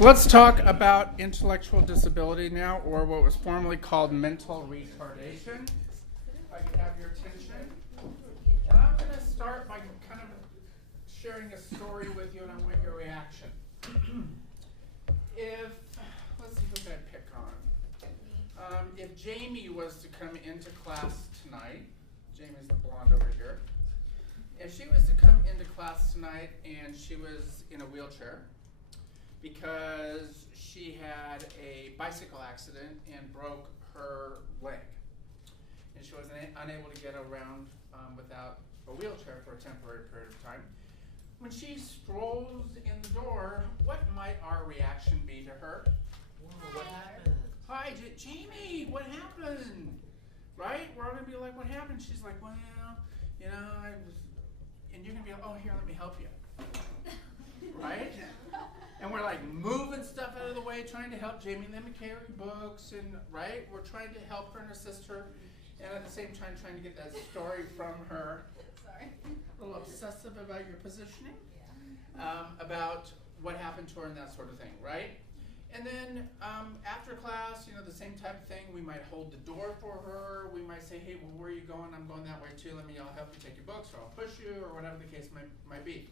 Let's talk about intellectual disability now, or what was formerly called mental retardation. If I could have your attention. And I'm going to start by kind of sharing a story with you, and I want your reaction. Let's see who can I pick on. If Jamie was to come into class tonight, Jamie's the blonde over here. If she was to come into class tonight and she was in a wheelchair because she had a bicycle accident and broke her leg, and she was unable to get around without a wheelchair for a temporary period of time, when she strolls in the door, what might our reaction be to her? Whoa, what happened? Hi, Jamie, what happened? Right? We're all going to be like, what happened? She's like, well, you know, I was, and you're going to be like, oh, here, let me help you. Right? And we're like moving stuff out of the way, trying to help Jamie, and then we carry books, and right? We're trying to help her and assist her, and at the same time trying to get that story from her. Sorry. A little obsessive about your positioning, Yeah. about what happened to her and that sort of thing, right? And then after class, you know, the same type of thing. We might hold the door for her. We might say, hey, well, where are you going? I'm going that way too. I'll help you take your books, or I'll push you, or whatever the case might be.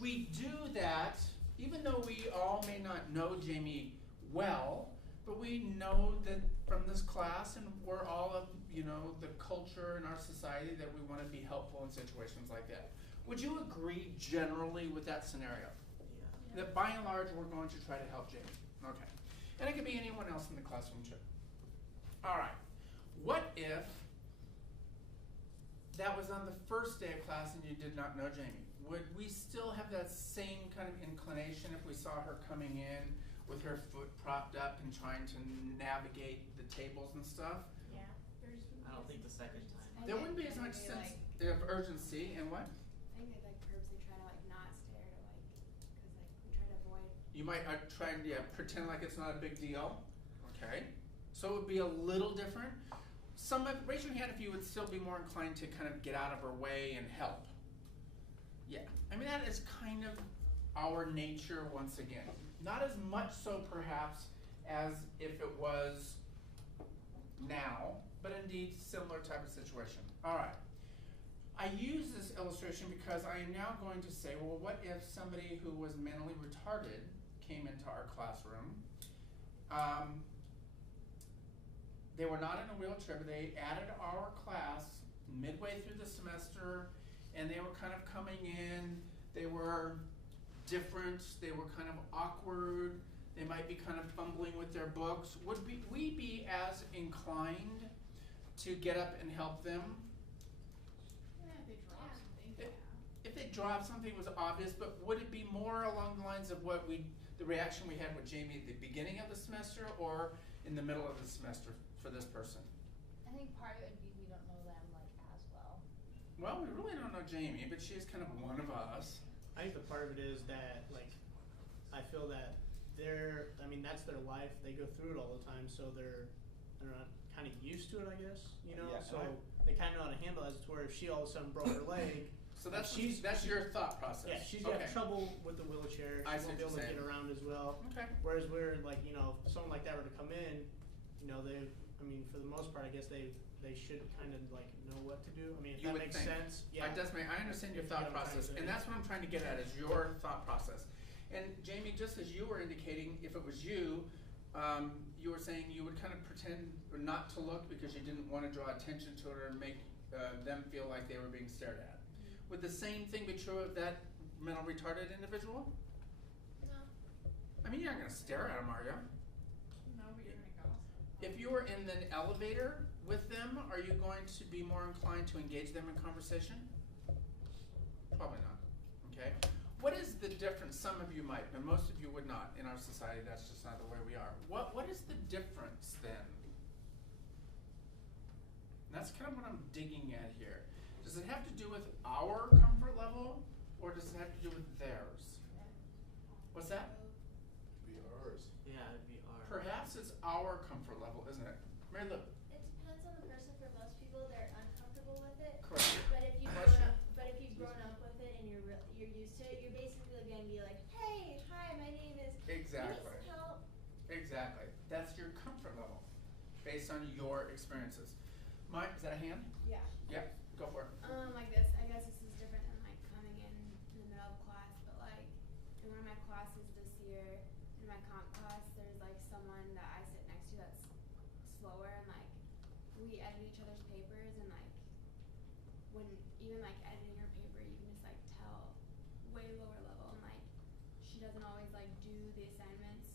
We do that even though we all may not know Jamie well, but we know that from this class, and we're all of, you know, the culture in our society, that we want to be helpful in situations like that. Would you agree generally with that scenario? Yeah. That by and large, we're going to try to help Jamie. Okay. And it could be anyone else in the classroom too. All right. What if that was on the first day of class and you did not know Jamie? Would we still have that same kind of inclination if we saw her coming in with her foot propped up and trying to navigate the tables and stuff? Yeah. I don't think the second time. There wouldn't be as much sense of urgency. And what? I think they purposely try to not stare to because we try to avoid. You might try and pretend like it's not a big deal. Okay. So it would be a little different. Raise your hand if you would still be more inclined to kind of get out of her way and help. Yeah, I mean, that is kind of our nature once again. Not as much so perhaps as if it was now, but indeed similar type of situation. All right. I use this illustration because I am now going to say, well, what if somebody who was mentally retarded came into our classroom? They were not in a wheelchair, but they added our class midway through the semester, and they were kind of coming in. They were different. They were kind of awkward. They might be kind of fumbling with their books. Would we be as inclined to get up and help them? Yeah, if they drop something. If they dropped something, it was obvious, but would it be more along the lines of the reaction we had with Jamie at the beginning of the semester, or in the middle of the semester for this person? I think part of it would be we don't know them as well. Well, we really don't know Jamie, but she's kind of one of us. I think the part of it is that, I feel that that's their life. They go through it all the time, so they're not kind of used to it, I guess, you know? Yeah, so they kind of know how to handle it, as to where if she all of a sudden broke her leg. So that's your thought process. Yeah, she's got trouble with the wheelchair. She won't be able to get around as well. Okay. Whereas we're if someone like that were to come in, for the most part, I guess they should kind of know what to do. If that makes sense. Yeah. I understand your thought process, and that's what I'm trying to get at, is your thought process. And Jamie, just as you were indicating, if it was you, you were saying you would kind of pretend not to look because you didn't want to draw attention to it or make them feel like they were being stared at. Would the same thing be true of that mental retarded individual? No. You're not going to stare at them, are you? No, but you're gonna gossip. If you were in the elevator with them, are you going to be more inclined to engage them in conversation? Probably not. Okay. What is the difference? Some of you might, but most of you would not. In our society, that's just not the way we are. What is the difference then? That's kind of what I'm digging at here. Does it have to do with our comfort level, or does it have to do with theirs? What's that? It'd be ours. Yeah, it'd be ours. Perhaps it's our comfort level, isn't it? Mary Lou. It depends on the person. For most people, they're uncomfortable with it. Correct. But if you've grown up with it and you're used to it, you're basically going to be like, hey, hi, my name is. Exactly. based on your experiences. Is that a hand? Yeah. Yeah, go for it. Like this, I guess this is different than like coming in the middle of class, but like in one of my classes this year, in my comp class, there's like someone that I sit next to that's slower, and like we edit each other's papers, and like when even like editing her paper, you can just like tell way lower level, and like she doesn't always like do the assignments,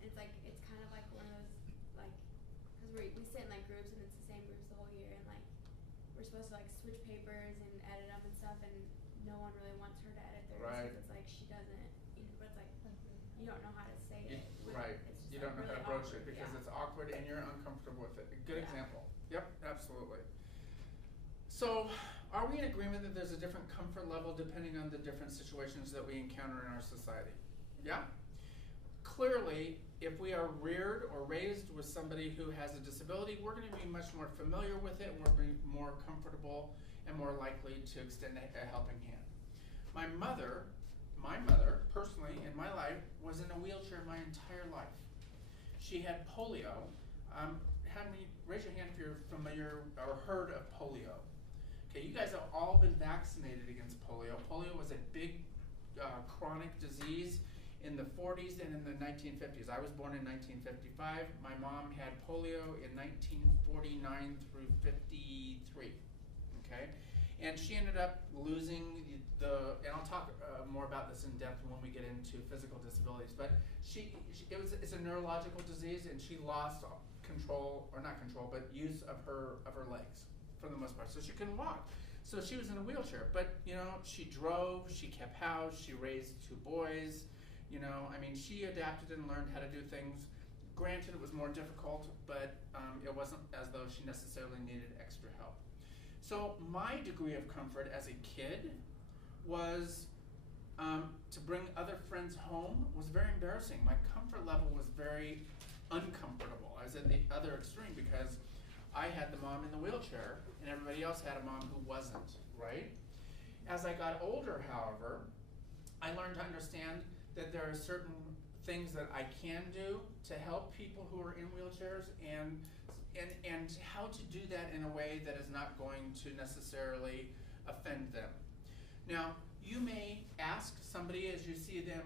and it's kind of like one of those like, cause we sit in like groups, and it's the same groups the whole year, and like we're supposed to like switch papers and edit them and stuff, and no one really wants her to edit theirs. Right. It's like she doesn't, but it's like you don't know how to say it. Right. It's just, You like, don't know really how to broach awkward, it because yeah. it's awkward and you're uncomfortable with it. Good Yeah. example. Yep, absolutely. So, are we in agreement that there's a different comfort level depending on the different situations that we encounter in our society? Yeah? Clearly, if we are reared or raised with somebody who has a disability, we're going to be much more familiar with it, and we're be more comfortable and more likely to extend a helping hand. My mother, personally, in my life, was in a wheelchair my entire life. She had polio. Raise your hand if you're familiar or heard of polio. Okay, you guys have all been vaccinated against polio. Polio was a big chronic disease in the 40s and in the 1950s. I was born in 1955. My mom had polio in 1949 through 53. Okay, and she ended up losing and I'll talk more about this in depth when we get into physical disabilities, but it's a neurological disease, and she lost but use of her legs for the most part. So she couldn't walk. So she was in a wheelchair, but she drove, she kept house, she raised 2 boys, she adapted and learned how to do things. Granted, it was more difficult, but it wasn't as though she necessarily needed extra help. So my degree of comfort as a kid was to bring other friends home was very embarrassing. My comfort level was very uncomfortable. I was at the other extreme because I had the mom in the wheelchair and everybody else had a mom who wasn't, right? As I got older, however, I learned to understand that there are certain things that I can do to help people who are in wheelchairs and how to do that in a way that is not going to necessarily offend them. Now, you may ask somebody as you see them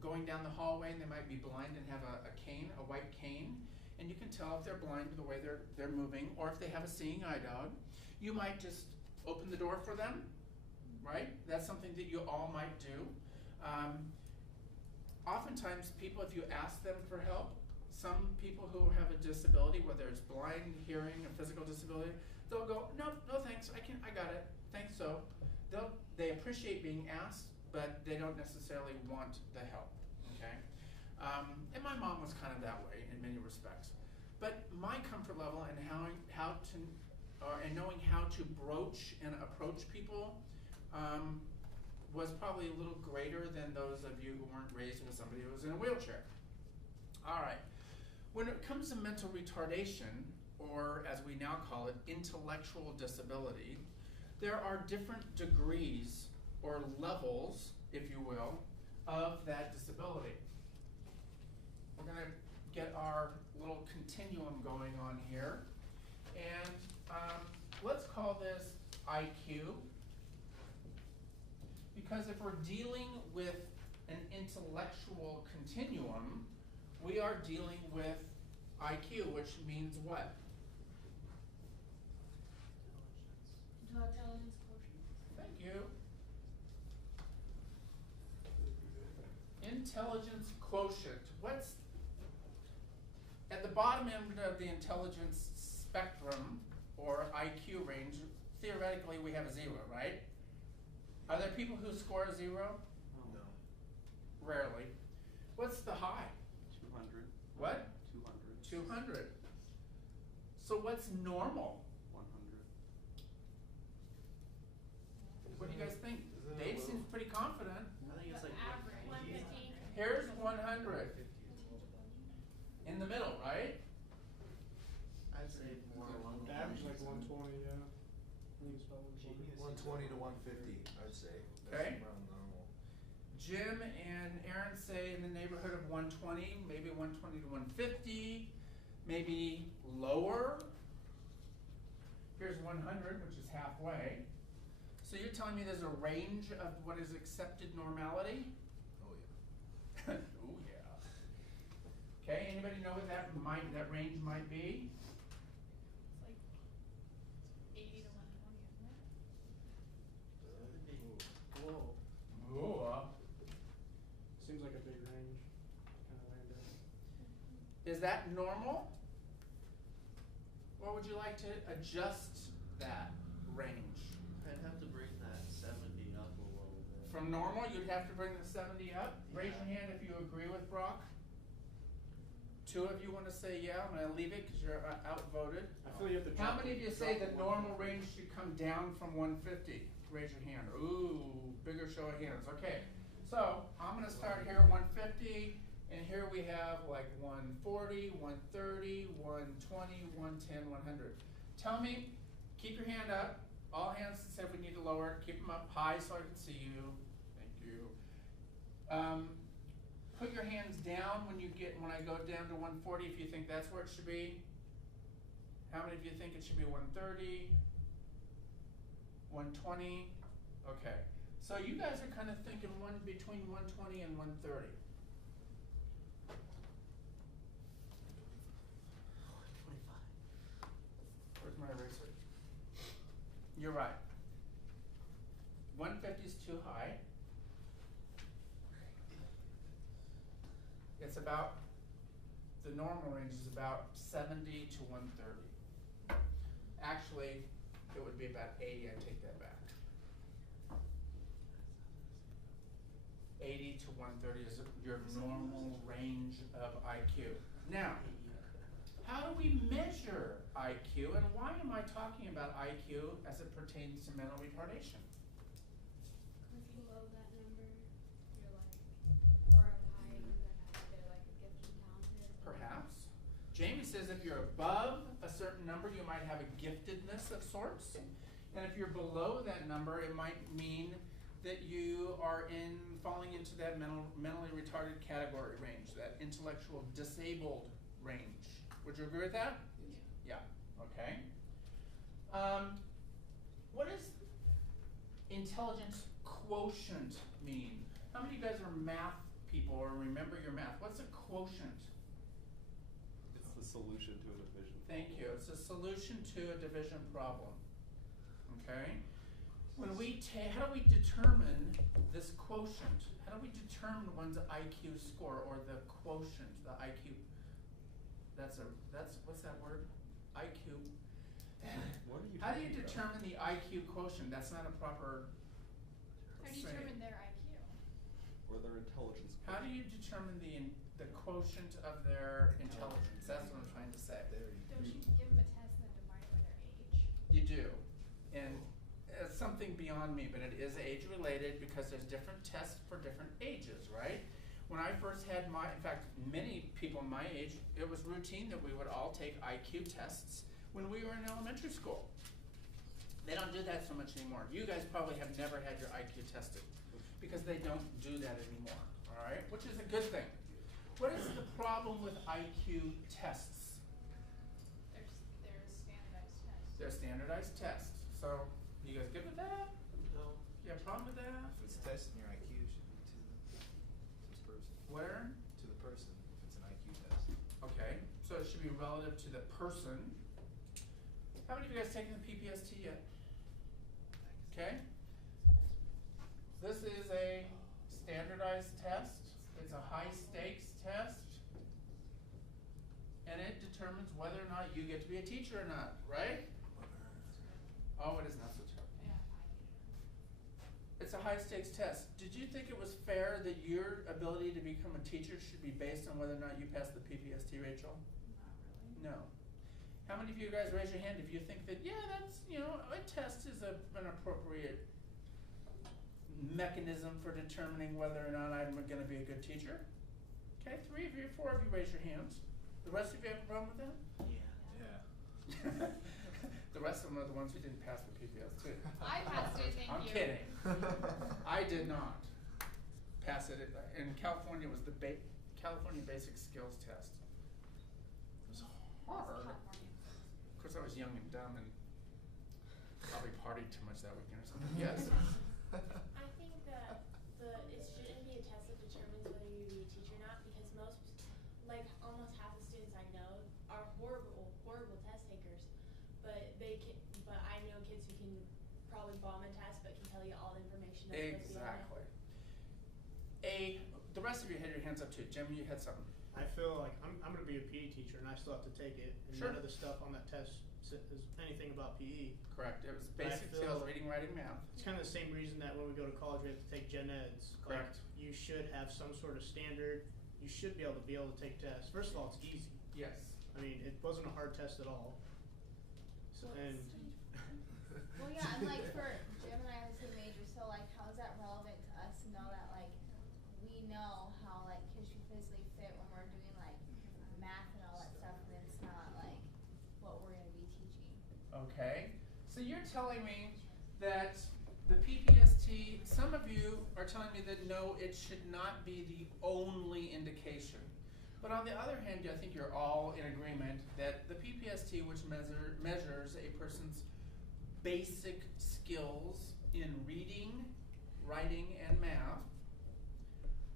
going down the hallway, and they might be blind and have a cane, a white cane, and you can tell if they're blind the way they're moving, or if they have a seeing eye dog. You might just open the door for them, right? That's something that you all might do. Oftentimes people, if you ask them for help, some people who have a disability, whether it's blind, hearing, a physical disability, they'll go, no thanks, I got it, thanks so. They appreciate being asked, but they don't necessarily want the help, okay? And my mom was kind of that way in many respects. But my comfort level and knowing how to broach and approach people was probably a little greater than those of you who weren't raised with somebody who was in a wheelchair. All right. When it comes to mental retardation, or as we now call it, intellectual disability, there are different degrees or levels, if you will, of that disability. We're going to get our little continuum going on here. And let's call this IQ. Because if we're dealing with an intellectual continuum, we are dealing with IQ, which means what? Intelligence quotient. Thank you. Intelligence quotient. What's at the bottom end of the intelligence spectrum or IQ range? Theoretically, we have a 0, right? Are there people who score a 0? No. Rarely. What's the high? 200. What? 200. 200. So what's normal? 100. What do you guys think? Isn't it Dave low? seems pretty confident. I think it's like Average. 150. Here's 100. In the middle, right? I'd say more along The average is like 120, yeah. I think it's about 120. 120 to 150, I'd say. Okay. That's around normal. Jim and Aaron say in the neighborhood of 120, maybe 120 to 150. maybe lower. Here's 100, which is halfway. So you're telling me there's a range of what is accepted normality? Oh, yeah. Oh yeah. Okay, anybody know what that range might be? It's like 80 to 120, isn't it? Whoa. Ooh. Seems like a big range. Kind of landed. Is that normal? Or would you like to adjust that range? I'd have to bring that 70 up a little bit. From normal, you'd have to bring the 70 up. Raise your Yeah. hand if you agree with Brock. 2 of you want to say yeah. I'm going to leave it because you're outvoted. I feel you have to How drop- many of you say drop the one. normal range should come down from 150? Raise your hand. Ooh, bigger show of hands. Okay, so I'm going to start here 150, and here we have like 140, 130, 120, 110, 100. Tell me, keep your hand up. All hands that said we need to lower it, keep them up high so I can see you. Thank you. Put your hands down when I go down to 140 if you think that's where it should be. How many of you think it should be 130? 120? Okay. So you guys are kind of thinking between 120 and 130. 125. Where's my eraser? You're right. 150 is too high. It's about, the normal range is about 70 to 130. Actually, it would be about 80, I take that back. 80 to 130 is your normal range of IQ. Now, how do we measure IQ, and why am I talking about IQ as it pertains to mental retardation? Because below that number, you're like, or high, you're like a gifted and talented. Perhaps. Jamie says if you're above a certain number, you might have a giftedness of sorts. And if you're below that number, it might mean that you are falling into that mentally retarded category range, that intellectual disabled range. Would you agree with that? Yeah. Okay. What does intelligence quotient mean? How many of you guys are math people or remember your math? What's a quotient? It's the solution to a division. Thank you. It's a solution to a division problem. Okay? When how do we determine this quotient? How do we determine one's IQ score or the quotient, the IQ? What's that word? IQ. What are you How do you talking about? determine the IQ quotient? That's not a proper How do you saying. determine their IQ? Or their intelligence. How do you determine the quotient of their intelligence? That's what I'm trying to say. There you Don't you give them a test and then divide it by their age? You do. And it's something beyond me, but it is age related because there's different tests for different ages, right? When I first had in fact, many people my age, it was routine that we would all take IQ tests when we were in elementary school. They don't do that so much anymore. You guys probably have never had your IQ tested because they don't do that anymore, all right? Which is a good thing. What is the problem with IQ tests? They're standardized tests. They're standardized tests. So, you guys good with that? No. You have a problem with that? If it's testing your IQ, it should be to the person. Where? To the person, if it's an IQ test. Okay, so it should be relative to the person. How many of you guys taken the PPST yet? Okay. This is a standardized test. It's a high stakes test. And it determines whether or not you get to be a teacher or not, right? Oh, it is not so tough. Yeah. It's a high stakes test. Did you think it was fair that your ability to become a teacher should be based on whether or not you passed the PPST, Rachel? Not really. No. How many of you guys raise your hand if you think that, yeah, that's, a test is an appropriate mechanism for determining whether or not I'm going to be a good teacher? Okay, 3 of you, 4 of you raise your hands. The rest of you have a problem with that? Yeah. Yeah. The rest of them are the ones who didn't pass the PPST. I passed it, thank I'm you. kidding. I did not pass it. In California, it was the California Basic Skills Test. It was hard. California. Of course, I was young and dumb and probably partied too much that weekend or something. Yes. I think that it shouldn't be a test that determines whether you're gonna be a teacher or not, because like almost half the students I know are horrible test takers, but I know kids who can probably bomb a test but can tell you all the information that's supposed to be on it. Exactly. The rest of you had your hands up too. Jim, you had something. I feel like I'm gonna be a PE teacher and I still have to take it, and Sure. none of the stuff on that test is anything about PE. Correct. It was But I basic feel- skills, reading, writing, math. It's kind of the same reason that when we go to college we have to take gen eds. Correct. Like, you should have some sort of standard. You should be able to take tests. First of all, it's easy. Yes. I mean, it wasn't a hard test at all. So, and Well, yeah, and like for Jim and I are the same major, so like how is that relevant to us to know that like we know how like kids should physically fit when we're doing like math and all that stuff, and it's not like what we're gonna be teaching. Okay. So you're telling me that the PPST, some of you are telling me that no, it should not be the only indication. But on the other hand, I think you're all in agreement that the PPST, which measures a person's basic skills in reading, writing, and math,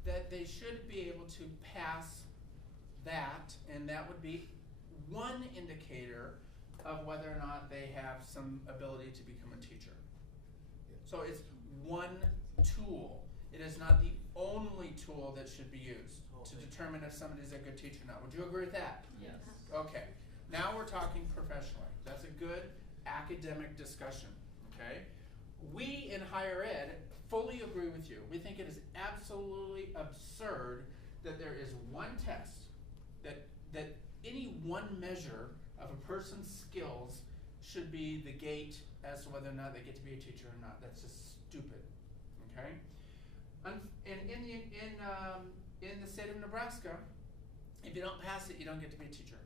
that they should be able to pass that, and that would be one indicator of whether or not they have some ability to become a teacher. So it's one tool. It is not the only tool that should be used to determine if somebody's a good teacher or not. Would you agree with that? Yes. Okay. Now we're talking professionally. That's a good academic discussion, okay? We in higher ed fully agree with you. We think it is absolutely absurd that there is one test, that any one measure of a person's skills should be the gate as to whether or not they get to be a teacher or not. That's just stupid, okay? And in the state of Nebraska, if you don't pass it, you don't get to be a teacher.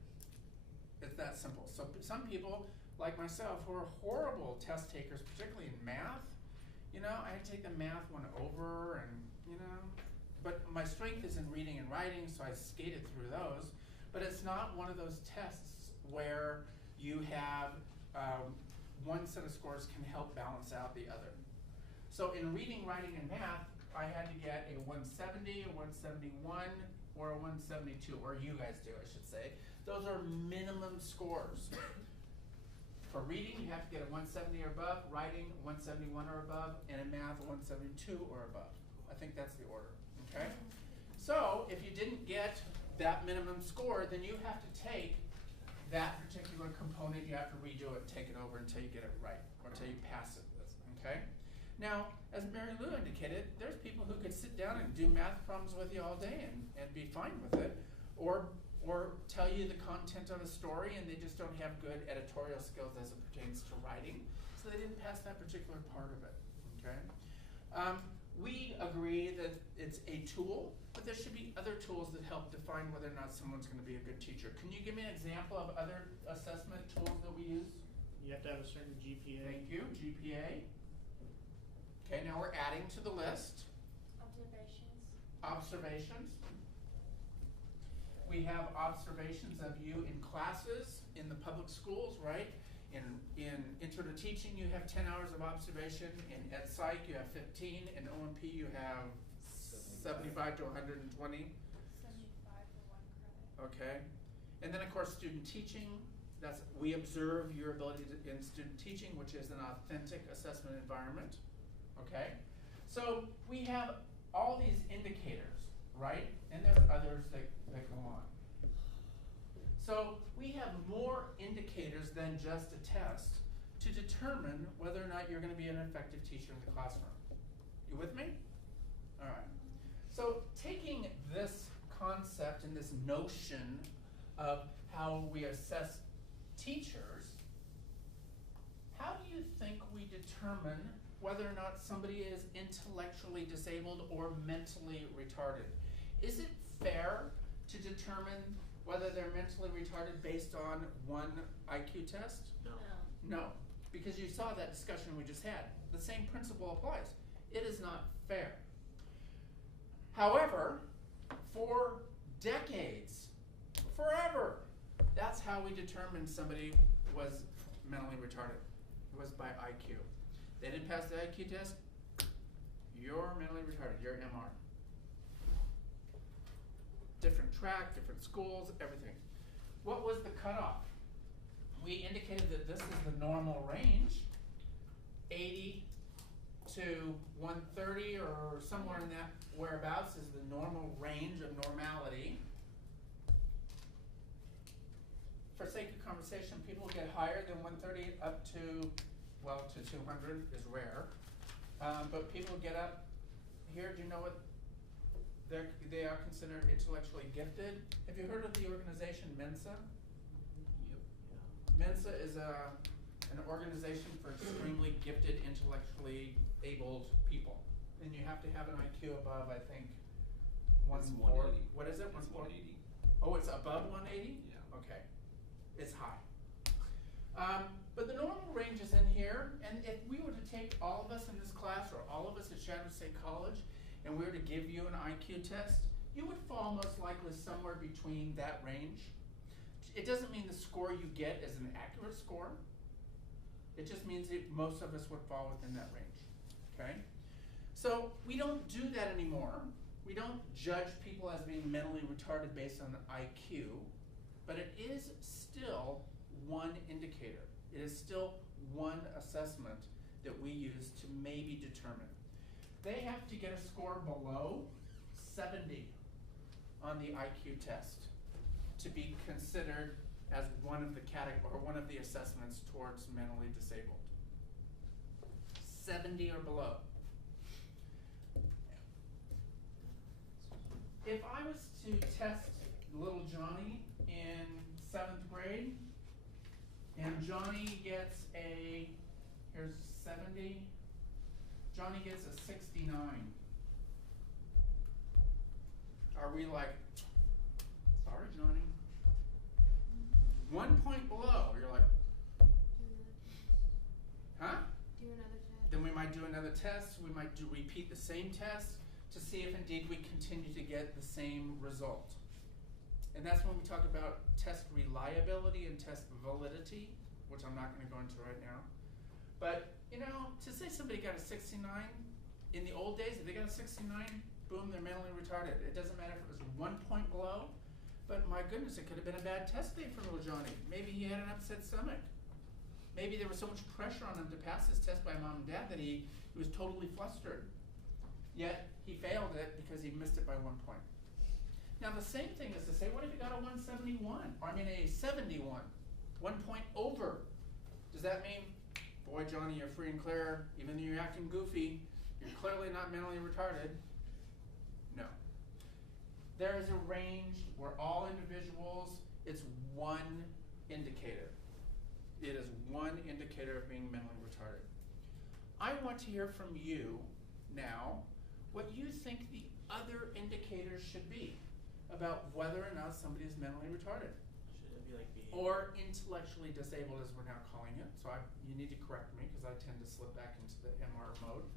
It's that simple. So some people, like myself, who are horrible test takers, particularly in math, you know, I had to take the math one over and, you know, but my strength is in reading and writing, so I skated through those. But it's not one of those tests where you have one set of scores can help balance out the other. So in reading, writing, and math, I had to get a 170, a 171, or a 172, or you guys do, I should say. Those are minimum scores. For reading, you have to get a 170 or above, writing 171 or above, and in math, a 172 or above. I think that's the order, okay? So if you didn't get that minimum score, then you have to take that particular component, you have to redo it, take it over until you get it right, or until you pass it, okay? Now, as Mary Lou indicated, there's people who could sit down and do math problems with you all day and be fine with it, or tell you the content of a story and they just don't have good editorial skills as it pertains to writing, so they didn't pass that particular part of it, okay? We agree that it's a tool, but there should be other tools that help define whether or not someone's going to be a good teacher. Can you give me an example of other assessment tools that we use? you have to have a certain GPA. Thank you, GPA. Okay, now we're adding to the list. Observations. We have observations of you in classes, in the public schools, right? In intro to teaching, you have 10 hours of observation. In ed psych, you have 15. In OMP, you have 75 to 120. 75 for 1 credit. Okay. And then, of course, student teaching. We observe your ability in student teaching, which is an authentic assessment environment. Okay. So we have all these indicators, right? And there are others that go on. So we have more indicators than just a test to determine whether or not you're going to be an effective teacher in the classroom. You with me? All right. So taking this concept and this notion of how we assess teachers, how do you think we determine whether or not somebody is intellectually disabled or mentally retarded? Is it fair to determine whether they're mentally retarded based on one IQ test? No. No, because you saw that discussion we just had. The same principle applies. It is not fair. However, for decades, forever, that's how how we determined somebody was mentally retarded. It was by IQ. They didn't pass the IQ test, you're mentally retarded, you're MR. Different track, different schools, everything. What was the cutoff? We indicated that this is the normal range, 80 to 130 or somewhere in that whereabouts is the normal range of normality. For sake of conversation, people get higher than 130 up to, well, to 200 is rare. But people get up here, do you know what they are considered intellectually gifted? Have you heard of the organization Mensa? Yep. Mensa is an organization for extremely gifted, intellectually abled people. And you have to have an IQ above, I think, It's 140. 180. What is it? It's 140? 180. Oh, it's above 180? Yeah. Okay. It's high. But the normal range is in here, and if we were to take all of us in this class, or all of us at Shadow State College, and we were to give you an IQ test, you would fall most likely somewhere between that range. It doesn't mean the score you get is an accurate score. It just means that most of us would fall within that range, okay? So we don't do that anymore. We don't judge people as being mentally retarded based on IQ, but it is still one indicator. It is still one assessment that we use to maybe determine. They have to get a score below 70 on the IQ test to be considered as one of the one of the assessments towards mentally disabled. 70 or below. If I was to test little Johnny in 7th grade, and Johnny gets a, here's 70, Johnny gets a 69. Are we like, sorry Johnny? 1 point below, you're like, huh? Do another test. Then we might do another test, we might repeat the same test to see if indeed we continue to get the same result. And that's when we talk about test reliability and test validity, which I'm not going to go into right now. But, you know, to say somebody got a 69, in the old days, if they got a 69, boom, they're mentally retarded. It doesn't matter if it was 1 point below, but my goodness, it could have been a bad test day for little Johnny. Maybe he had an upset stomach. Maybe there was so much pressure on him to pass his test by mom and dad that he was totally flustered. Yet, he failed it because he missed it by 1 point. Now the same thing is to say, what if you got a 171? Or I mean a 71, 1 point over. Does that mean, boy Johnny, you're free and clear, even though you're acting goofy, you're clearly not mentally retarded? No. There is a range, we're all individuals, it's one indicator. It is one indicator of being mentally retarded. I want to hear from you now what you think the other indicators should be about whether or not somebody is mentally retarded. Should it be like behavior? Or intellectually disabled, as we're now calling it. So you need to correct me because I tend to slip back into the MR mode.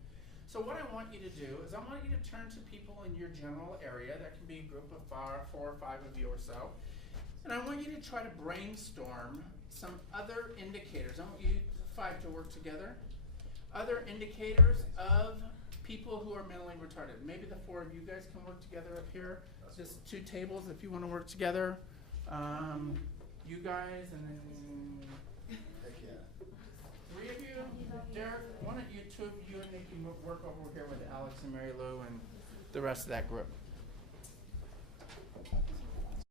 So what I want you to do is I want you to turn to people in your general area. That can be a group of 4 or 5 of you or so. And I want you to try to brainstorm some other indicators. I want you 5 to work together. Other indicators of people who are mentally retarded. Maybe the 4 of you guys can work together up here. Just 2 tables if you want to work together. You guys and then Heck yeah. 3 of you. Derek, why don't you 2 of you and Nikki work over here with Alex and Mary Lou and the rest of that group.